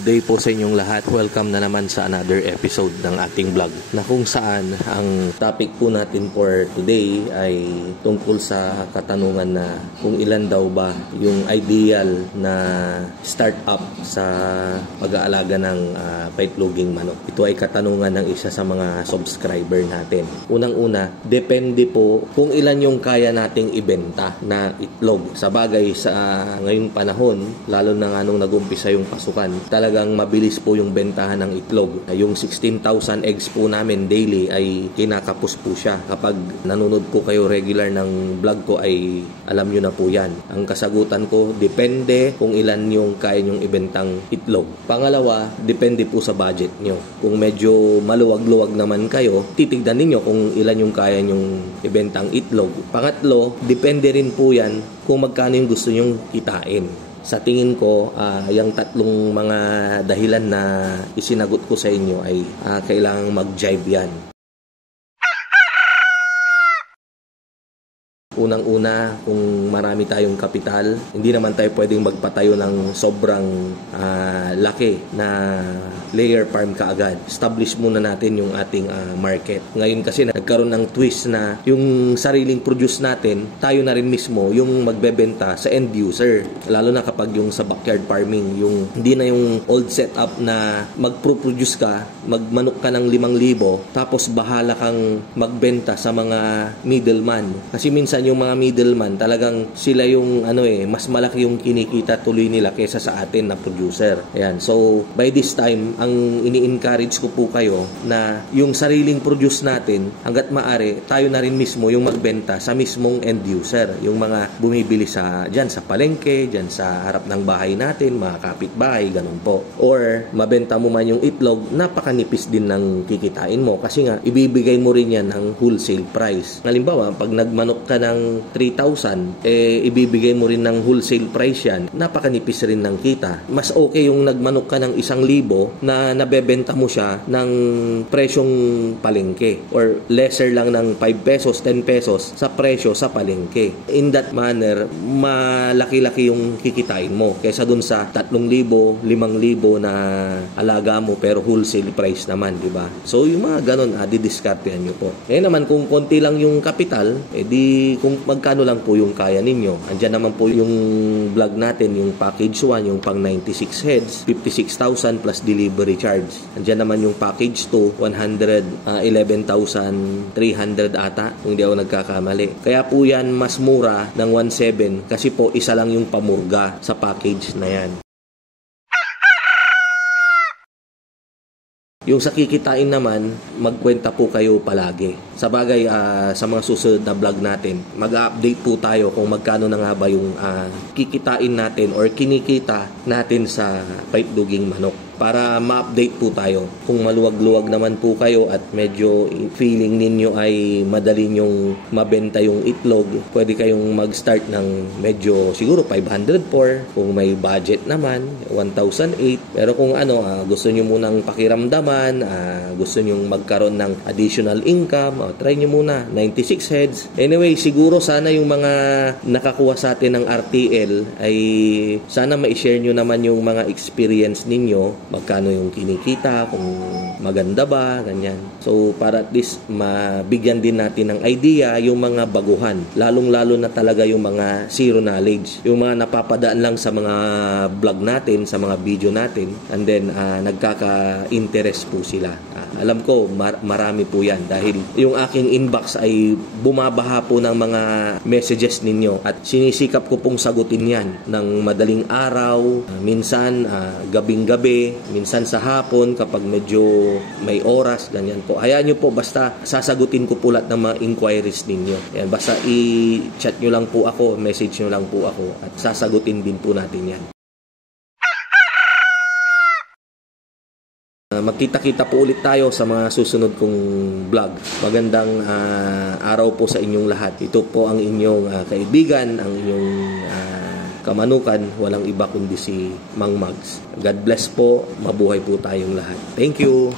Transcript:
Good day po sa inyong lahat. Welcome na naman sa another episode ng ating vlog na kung saan ang topic po natin for today ay tungkol sa katanungan na kung ilan daw ba yung ideal na startup sa pag-aalaga ng paitloging manok. Ito ay katanungan ng isa sa mga subscriber natin. Unang-una, depende po kung ilan yung kaya nating ibenta na itlog. Sa bagay sa ngayong panahon, lalo na nga nung nag-umpisa yung pasukan, talagang mabilis po yung bentahan ng itlog. Yung 16,000 eggs po namin daily ay kinakapos po siya. Kapag nanonood po kayo regular ng vlog ko ay alam nyo na po yan. Ang kasagutan ko, depende kung ilan yung kaya nyong ibentang itlog. Pangalawa, depende po sa budget nyo. Kung medyo maluwag-luwag naman kayo, titignan ninyo kung ilan yung kaya nyong ibentang itlog. Pangatlo, depende rin po yan kung magkano yung gusto nyong kitain. Sa tingin ko, yung tatlong mga dahilan na isinagot ko sa inyo ay kailangang mag-jive yan. Unang-una, kung marami tayong kapital, hindi naman tayo pwedeng magpatayo ng sobrang laki na layer farm kaagad. Establish muna natin yung ating market. Ngayon kasi nagkaroon ng twist na yung sariling produce natin, tayo na rin mismo yung magbebenta sa end user. Lalo na kapag yung sa backyard farming, yung hindi na yung old setup na magproduce ka, magmanok ka ng 5,000, tapos bahala kang magbenta sa mga middleman. Kasi minsan yung mga middleman, talagang sila yung mas malaki yung kinikita tuloy nila kaysa sa atin na producer. Ayan. So, by this time, ang ini-encourage ko po kayo na yung sariling produce natin, hanggat maaari, tayo na rin mismo yung magbenta sa mismong end user. Yung mga bumibili dyan sa palengke, dyan sa harap ng bahay natin, mga kapitbahay, ganun po. Or, mabenta mo man yung itlog, napakanipis din ng kikitain mo. Kasi nga, ibibigay mo rin yan ng wholesale price. Halimbawa, pag nagmanok ka ng 3,000, ibibigay mo rin ng wholesale price yan, napakanipis rin ng kita. Mas okay yung nagmanok ka ng 1,000 na nabebenta mo siya ng presyong palengke or lesser lang ng 5 pesos, 10 pesos sa presyo sa palengke. In that manner, malaki-laki yung kikitain mo kaysa dun sa 3,000, 5,000 na alaga mo pero wholesale price naman, di ba? So, yung mga ganun, didiskartehan nyo po. Naman, kung konti lang yung kapital, kung magkano lang po yung kaya ninyo. Andyan naman po yung vlog natin, yung package 1, yung pang 96 heads, 56,000 plus delivery charge. Andyan naman yung package 2, 111,300 ata, kung di ako nagkakamali. Kaya po yan mas mura ng 1,700 kasi po isa lang yung pamurga sa package na yan. Yung sa kikitain naman, magkwenta po kayo palagi. Sa bagay, sa mga susunod na vlog natin, mag-update po tayo kung magkano na nga ba yung kikitain natin or kinikita natin sa paitloging manok. Para ma-update po tayo. Kung maluwag-luwag naman po kayo at medyo feeling ninyo ay madali nyong mabenta yung itlog, pwede kayong mag-start ng medyo siguro 504. Kung may budget naman, 1,008. Pero kung gusto nyo munang pakiramdaman, gusto nyo magkaroon ng additional income, try nyo muna, 96 heads. Anyway, siguro sana yung mga nakakuha sa atin ng RTL ay sana ma-share nyo naman yung mga experience ninyo, magkano yung kinikita, kung maganda ba, ganyan. So, para at least mabigyan din natin ng idea yung mga baguhan. Lalong-lalo na talaga yung mga zero knowledge. Yung mga napapadaan lang sa mga vlog natin, sa mga video natin, and then nagkaka-interest po sila. Alam ko, marami po yan dahil yung aking inbox ay bumabaha po ng mga messages ninyo at sinisikap ko pong sagutin yan ng madaling araw, minsan gabing-gabi, minsan sa hapon kapag medyo may oras, ganyan po. Hayaan nyo po, basta sasagutin ko po lahat ng mga inquiries ninyo. Yan, basta i-chat nyo lang po ako, message nyo lang po ako at sasagutin din po natin yan. Magkita-kita po ulit tayo sa mga susunod kong vlog. Magandang araw po sa inyong lahat. Ito po ang inyong kaibigan, ang inyong kamanukan, walang iba kundi si Mang Mags. God bless po, mabuhay po tayong lahat. Thank you!